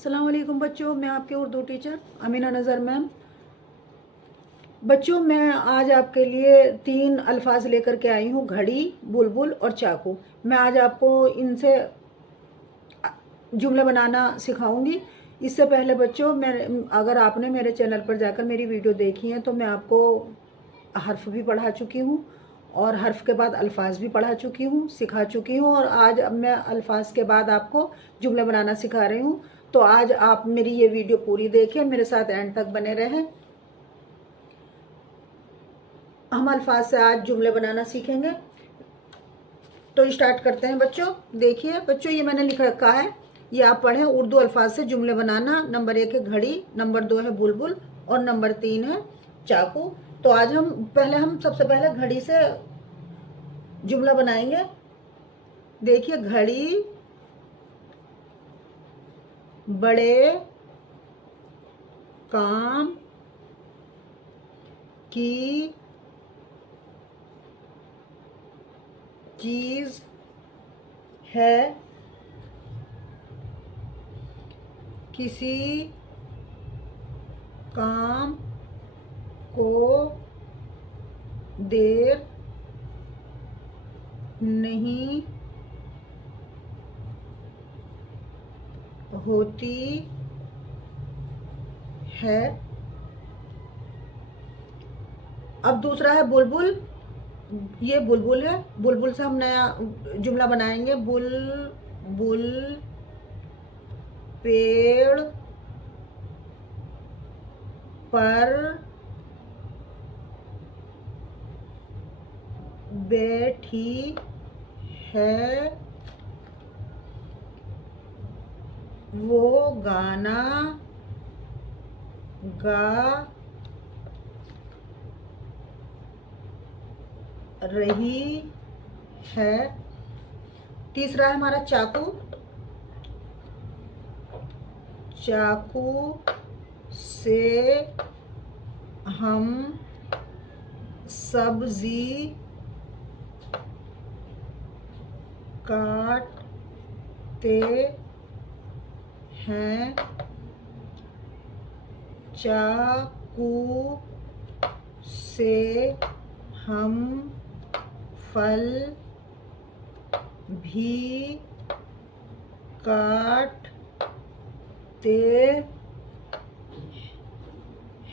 अस्सलाम वालेकुम बच्चों, मैं आपके उर्दू टीचर अमीना नज़र मैम। बच्चों, मैं आज आपके लिए 3 अल्फाज लेकर के आई हूँ, घड़ी, बुलबुल और चाकू। मैं आज आपको इनसे जुमले बनाना सिखाऊंगी। इससे पहले बच्चों, मैं अगर आपने मेरे चैनल पर जाकर मेरी वीडियो देखी है तो मैं आपको हर्फ भी पढ़ा चुकी हूँ और हर्फ के बाद अल्फाज भी पढ़ा चुकी हूँ, सिखा चुकी हूँ। और आज अब मैं अल्फाज के बाद आपको जुमले बनाना सिखा रही हूँ। तो आज आप मेरी ये वीडियो पूरी देखें, मेरे साथ एंड तक बने रहें। हम अल्फाज से आज जुमले बनाना सीखेंगे। तो स्टार्ट करते हैं बच्चों। देखिए बच्चों, ये मैंने लिख रखा है, ये आप पढ़ें। उर्दू अल्फाज से जुमले बनाना। नंबर 1 है घड़ी, नंबर 2 है बुलबुल और नंबर 3 है चाकू। तो आज हम सबसे पहले घड़ी से जुमला बनाएंगे। देखिए, घड़ी बड़े काम की चीज है, किसी काम को देर नहीं होती है। अब दूसरा है बुलबुल। ये बुलबुल है। बुलबुल से हम नया जुमला बनाएंगे। बुलबुल पेड़ पर बैठी है, वो गाना गा रही है। तीसरा है हमारा चाकू। चाकू से हम सब्जी काटते हैं। चाकू से हम फल भी काटते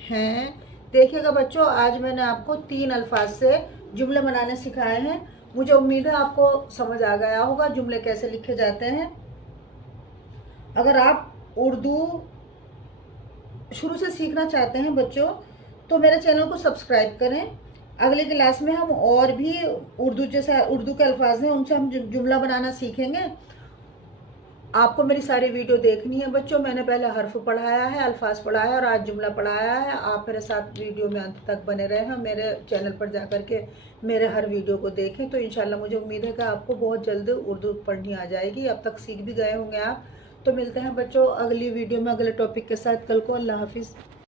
हैं। देखिएगा बच्चों, आज मैंने आपको 3 अल्फाज से जुमले बनाने सिखाए हैं। मुझे उम्मीद है आपको समझ आ गया होगा जुमले कैसे लिखे जाते हैं। अगर आप उर्दू शुरू से सीखना चाहते हैं बच्चों, तो मेरे चैनल को सब्सक्राइब करें। अगली क्लास में हम और भी उर्दू के अल्फाज हैं, उनसे हम जुमला बनाना सीखेंगे। आपको मेरी सारी वीडियो देखनी है बच्चों। मैंने पहले हर्फ पढ़ाया है, अल्फाज पढ़ाया है और आज जुमला पढ़ाया है। आप मेरे साथ वीडियो में अंत तक बने रहें। मेरे चैनल पर जाकर के मेरे हर वीडियो को देखें, तो इंशाल्लाह मुझे उम्मीद है कि आपको बहुत जल्द उर्दू पढ़नी आ जाएगी। अब तक सीख भी गए होंगे आप। तो मिलते हैं बच्चों अगली वीडियो में अगले टॉपिक के साथ कल को। अल्लाह हाफिज़।